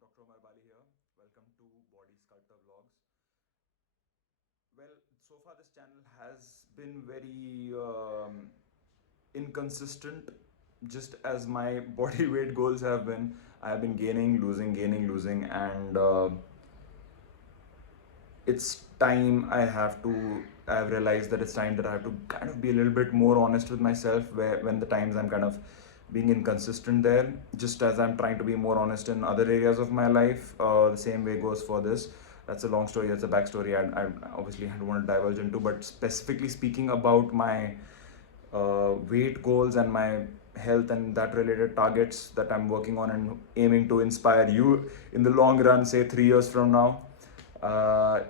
Dr. Omar Bali here. Welcome to Body Sculptor Vlogs. Well, so far this channel has been very inconsistent, just as my body weight goals have been. I have been gaining, losing, and it's time I've realized that it's time that I have to kind of be a little bit more honest with myself when the times I'm kind of being inconsistent there, just as I'm trying to be more honest in other areas of my life. The same way goes for this. That's a long story, that's a backstory I obviously don't want to divulge into, but specifically speaking about my weight goals and my health and that related targets that I'm working on and aiming to inspire you in the long run, say 3 years from now. Uh,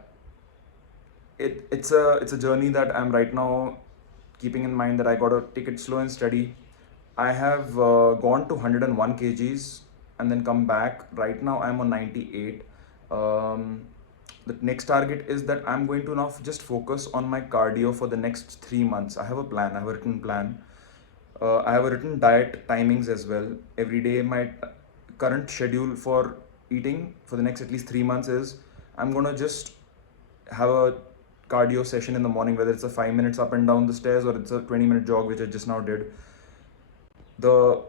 it's a journey that I'm right now keeping in mind that I gotta take it slow and steady. I have gone to 101 kgs and then come back. Right now I'm on 98. The next target is that I'm going to now just focus on my cardio for the next 3 months. I have a plan. I have a written plan. I have a written diet timings as well. Every day, my current schedule for eating for the next at least 3 months is I'm gonna just have a cardio session in the morning, whether it's a 5 minutes up and down the stairs or it's a 20-minute jog, which I just now did. The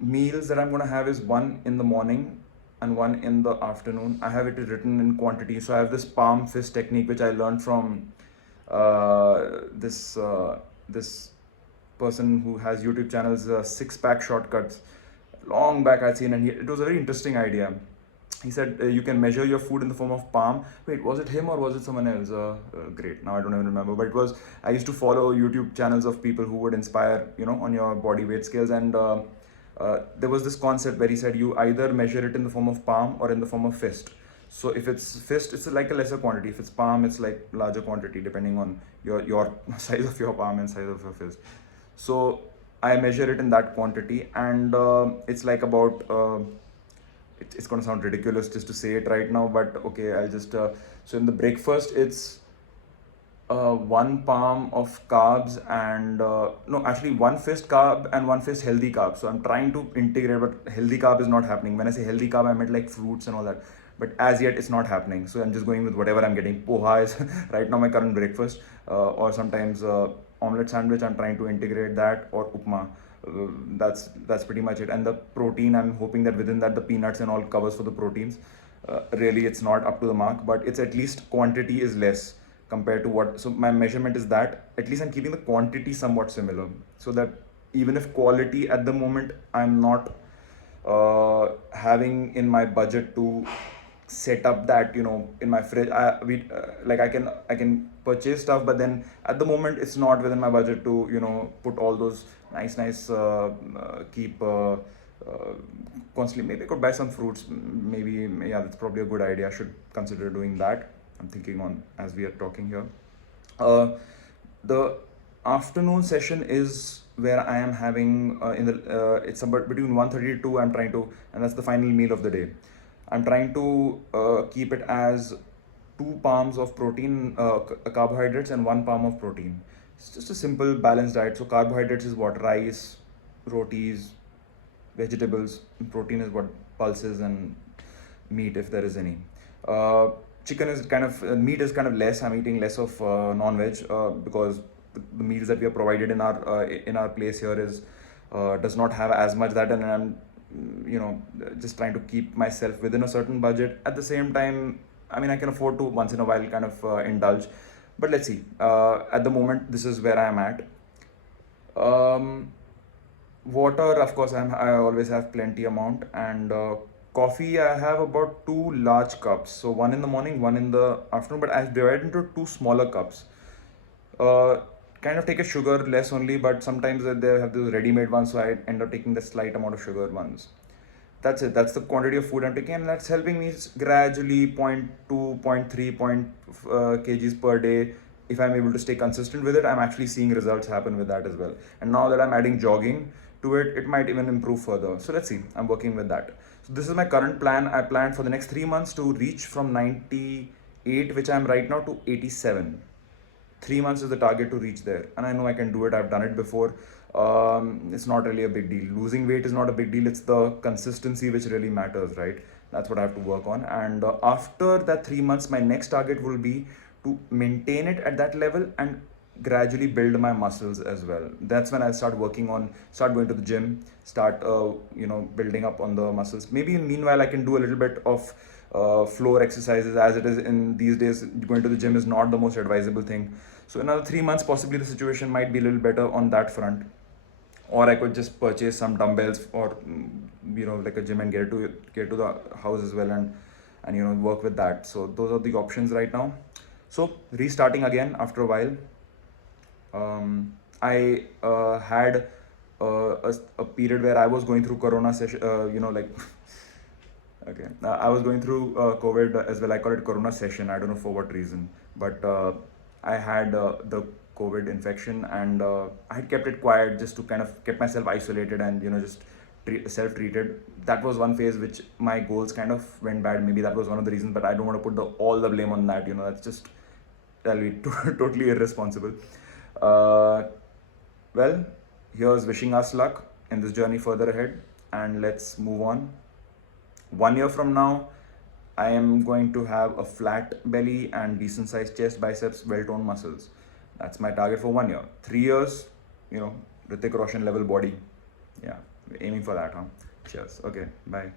meals that I'm gonna have is one in the morning and one in the afternoon. I have it written in quantity. So I have this palm fist technique, which I learned from this person who has YouTube channels, Six Pack Shortcuts. Long back I'd seen, and it was a very interesting idea. He said you can measure your food in the form of palm. Wait, was it him or was it someone else? Great, now I don't even remember. But it was, I used to follow YouTube channels of people who would inspire, on your body weight scales. And there was this concept where he said you either measure it in the form of palm or in the form of fist. So if it's fist, it's like a lesser quantity. If it's palm, it's like larger quantity, depending on your size of your palm and size of your fist. So I measure it in that quantity, and it's like about it's going to sound ridiculous just to say it right now, but okay, I'll just so in the breakfast it's one palm of carbs and no, actually one fist carb and one fist healthy carb. So I'm trying to integrate, but healthy carb is not happening. When I say healthy carb, I meant like fruits and all that, but as yet it's not happening. So I'm just going with whatever I'm getting. Poha is right now my current breakfast, or sometimes omelette sandwich. I'm trying to integrate that, or upma. That's pretty much it. And the protein, I'm hoping that within that the peanuts and all covers for the proteins. Really, it's not up to the mark, but it's at least quantity is less compared to what. So my measurement is that at least I'm keeping the quantity somewhat similar, so that even if quality at the moment I'm not having in my budget to set up that in my fridge. I can purchase stuff, but then at the moment it's not within my budget to put all those nice keep constantly. Maybe I could buy some fruits. Maybe, yeah, that's probably a good idea. I should consider doing that. I'm thinking on as we are talking here. uh, the afternoon session is where I am having in the it's about between 1:30 to 2. I'm trying to, and that's the final meal of the day. I'm trying to keep it as 2 palms of protein, carbohydrates, and 1 palm of protein. It's just a simple balanced diet. So carbohydrates is what? Rice, rotis, vegetables. Protein is what? Pulses and meat, if there is any. Uh, Chicken is kind of meat is kind of less. I'm eating less of non-veg because the meals that we are provided in our place here is does not have as much that, and I'm just trying to keep myself within a certain budget. At the same time, I mean, I can afford to once in a while kind of indulge, but let's see. At the moment, this is where I am at. Um, Water, of course, I always have plenty amount, and coffee I have about 2 large cups. So one in the morning, one in the afternoon, but I divide into 2 smaller cups. Uh, Kind of take a sugar less only, but sometimes they have those ready-made ones, so I end up taking the slight amount of sugar ones. That's it. That's the quantity of food I'm taking, and that's helping me gradually point 2, point 3, kgs per day. If I'm able to stay consistent with it, I'm actually seeing results happen with that as well. And now that I'm adding jogging to it, it might even improve further. So let's see. I'm working with that. So this is my current plan. I planned for the next 3 months to reach from 98, which I'm right now, to 87. 3 months is the target to reach there, and I know I can do it. I've done it before. it's not really a big deal. Losing weight is not a big deal. It's the consistency which really matters, right? That's what I have to work on. And after that 3 months, my next target will be to maintain it at that level and gradually build my muscles as well. That's when I start going to the gym, start building up on the muscles. Maybe meanwhile I can do a little bit of floor exercises, as it is in these days. Going to the gym is not the most advisable thing. So in another 3 months, possibly the situation might be a little better on that front. Or I could just purchase some dumbbells, or like a gym, and get to the house as well, and work with that. So those are the options right now. So restarting again after a while. I had a period where I was going through Corona session, like okay, I was going through COVID as well. I call it Corona session. I don't know for what reason, but I had the COVID infection, and I had kept it quiet just to kind of keep myself isolated and just self-treated. That was one phase which my goals kind of went bad. Maybe that was one of the reasons, but I don't want to put all the blame on that. That's just, that'll be totally irresponsible. Uh, well, here's wishing us luck in this journey further ahead, and let's move on. 1 year from now, I am going to have a flat belly and decent sized chest, biceps, well toned muscles. That's my target for 1 year. 3 years, Hrithik Roshan level body. Yeah, aiming for that, huh? Cheers. Okay, bye.